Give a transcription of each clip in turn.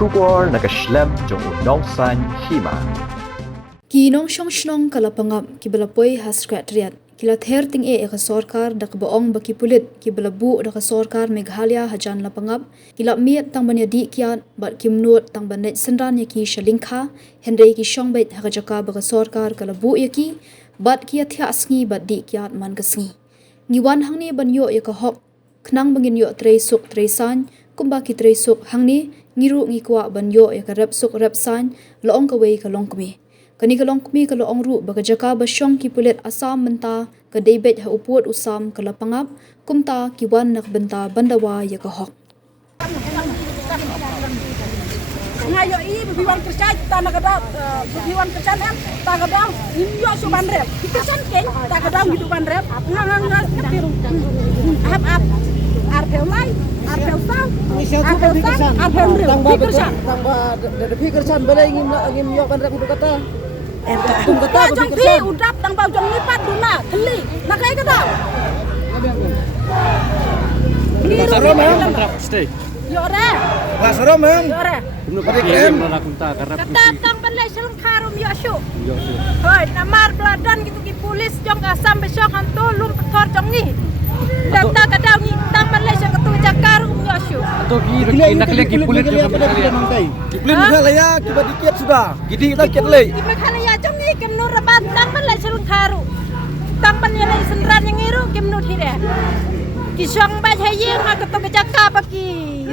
Shubor nakaslem jong unong san hima. Kinong shnong kalapangam kibalapoi hassekretariat kila ther ting e ka sarkar dak baong baki pulit kibalabu dak sarkar Meghalaya hajan lapangap kila miat tang banya di kian bat kimnut tang banet senran yaki shalingkha henry ki shongbet hakajaka baka sarkar kalabu yaki bat kia thia asngi bat di kiat man kasngi ngiwan hangni banyo yaka hok knang bangin yo trei suk trei san kumba ki trei suk hangni ngiru ngikwa banyo yaka rep suk rep san loong kawei kalong kami kani kalong kumi kalau ongru baka jaka basyong ki pulit asam menta ka debet ha uput usam kala pangap kumta kiwan nak benta bandawa ya ka hok ngayo i biwan kerja tanah kadang biwan kerja tak kadang ini yo suban rep kerjaan ken tak kadang gitu ban rep ngang biru ap arpel lai arpel tau arpel tang arpel kerjaan dari kerjaan bela ingin yo ban rep itu kata jong pi udap tang bau jong lipat duna keli nak kayak kata Sarom yang kontrak stay. yo re Sarom yang yo re benar pada klaim kata tang balai seleng karum yo syu hoi namar beladan gitu ki polis jong asam besok hantu lum tekor jong ni data kadang ni tang balai seleng ketu jakarum yo syu atau nak lagi kulit juga berkalian kulit Meghalaya kita dikit sudah gidi kita dikit lagi di Meghalaya jong ni kemnu rebat tang balai seleng karu tang balai senran yang ngiru kemnu hire kisang baj haye ma ketu jaka baki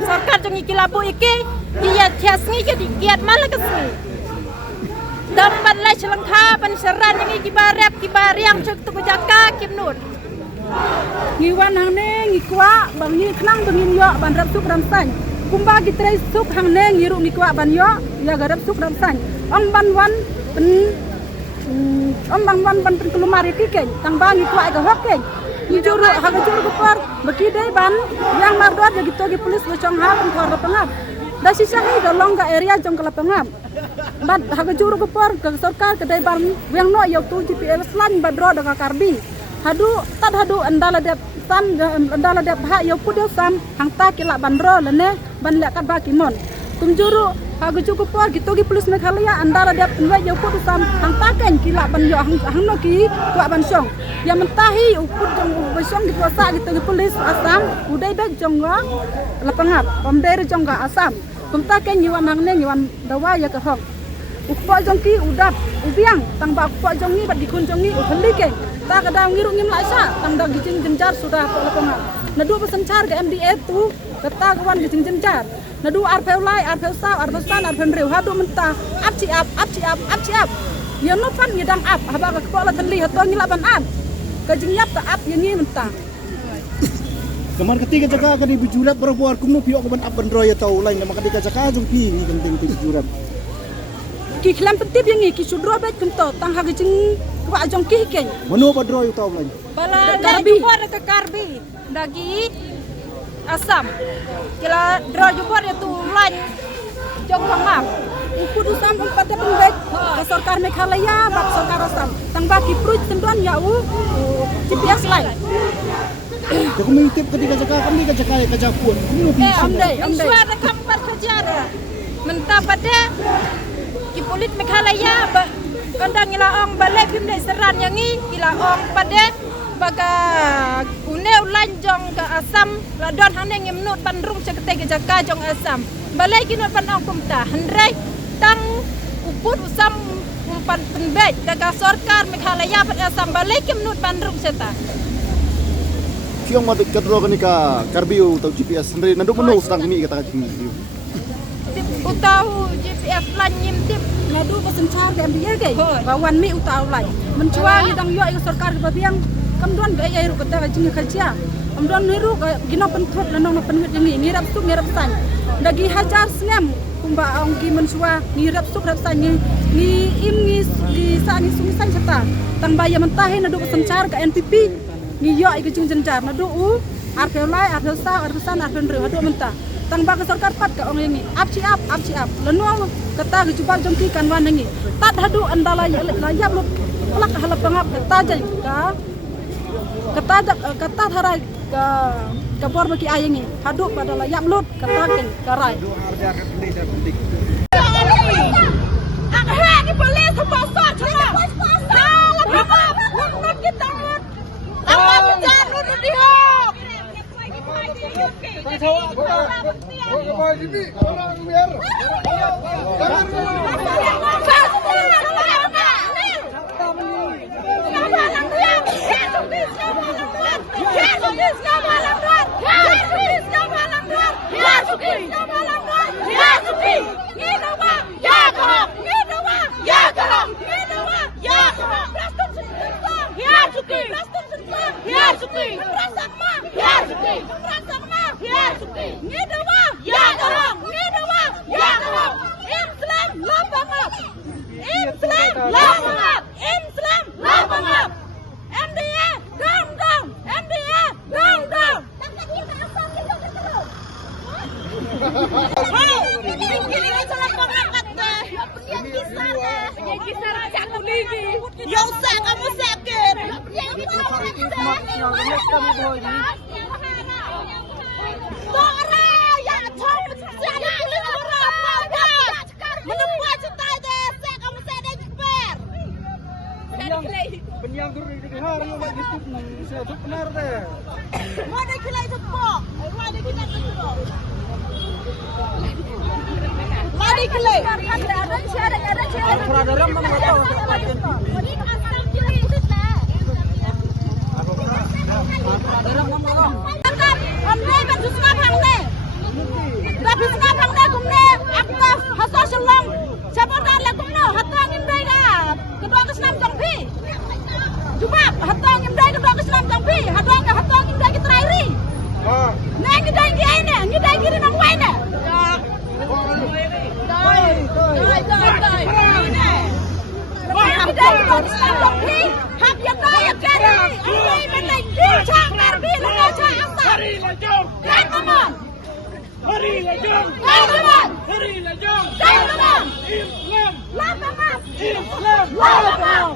sarkar jong iki labu iki dia tiasngi ke dikiat malah kesni damban lai selengkha pan seran yang iki barep ki bariang cek tu jaka kimnut ngiwan hang ne ngikwa bang ni knang bangin yo ban rap suk ramsan kumba ki trai suk hang ne ngiru ngikwa ban yo ya garap suk ramsan ong ban wan ban kelumari tiken tang bang ngikwa ga hoken juru haga juru kupar bagi dai ban yang mardot jadi togi polis locong ha pan kor pangap da sisa ni dolong ga area jong kala pangap bat haga juru kupar ke sarkar ke dai ban yang no yo tu GPS lan badro da karbi hadu tad hadu andala dep tan andala dep ha yo pude sam hang ta kila bandro lene ban lek kat ba kimon kum juru haga juru kupar gitu gi polis Meghalaya andala dep nwe yo pude sam hang ta ken kila ban yo hang no ki tua ban song yang mentahi ukut jong besong di kuasa gitu di polis asam udai beg jong ga lapangap pamder jong ga asam kumta ken nyiwan hang ne nyiwan dawa ya ka hok ukpo jong ki udap ubiang tang ba ukpo jong ni bat dikun jong ni uhli ken ta kadang ngiru ngim la sa tang da gijing jenjar sudah po lapangap nadu pesencar ke MDA tu kata kawan gijing jenjar nadu arpel lai arpel sa arpel san arpel rew hadu mentah apci ap ya no fan ngidang ap haba ka kepala teli hato ngilaban ap kajingyap ta ap yang ni mentah kemarin ketika jaga kadi bijurat berbuar kumno piok ban ap bandro ya tau lain nama ketika jaga jong pi ni genting bijurat ki klam pentip yang ni ki sudro bet kumto tang ha gijing wa jong ki ken mano bandro ya tau lain bala karbi ke karbi dagi asam kila dro jupor ya tu lain jong pangap ukur usam empat penbek ke sarkar Meghalaya bak sarkar asam tang baki prut tenduan ya GPS lain aku mengintip ketika jaga kami ke jaga ke jakun kumno pi amdai suara kampar sejarah mentah pada ki polit Meghalaya kandang ilaong balai pim dai seran yang ni ilaong pada baga uneu lanjong ke asam ladon hane ngimnut pandrung sekete ke jaga jong asam balai kinut panong kumta hendrai tang uput usam umpan penbet daga sarkar Meghalaya pada asam balai kimnut pandrung seta siang mati kadro kanika karbiu tau GPS sendiri nanduk meno sedang ini kata kini utau GPS lan nyimtip ngadu pesencar dem dia ke bawan mi utau lai mencuang dang yo ing sarkar ke babiang kamduan ga ai ru kata jing kerja amduan niru gino pentot lanong penwit ini ngirap suk ngirap san dagi hajar sengam kumba ong ki mensua ngirap suk rap san ni im ni sa ni sungsan serta tang baya mentahe nadu pesencar ke NPP ni yo ing jing jenjar nadu arpel lai arpel sa arpel san arpel rew hadu mentah tang ba sarkar pat ka ong ini apci ap lenu kata gijubar jong ki kan wan ngi tat hadu andala ya layap lu lak halap pangap kata jai ka kata harai ka kapor bagi ayengi haduk pada layam lut katakin karai ni polis sponsor cuma salah apa lut kita lut apa hujan lut di hok Yang saya kamu sakit. Penyang dulu di hari yang lagi tuh saya tuh benar deh. Mana kita itu kok? Mana kita itu kok? Mari kita. Ada cara. Peradaran mana tahu? हमने में दुश्मन भागने दुश्मन भागने घूमने आपका हंसा शलम सपोर्टर ले घूमने हत्या निम्देगा kedua Islam jangpi cuma hत्या निम्दे kedua Islam jangpi hत्या निम्दे की terairi neng kita ini nang waine hak ya kaya kari ini menjadi cak karbi lalu cak apa come on Hari lajang, come on hari lajang, come on Islam, Islam Islam.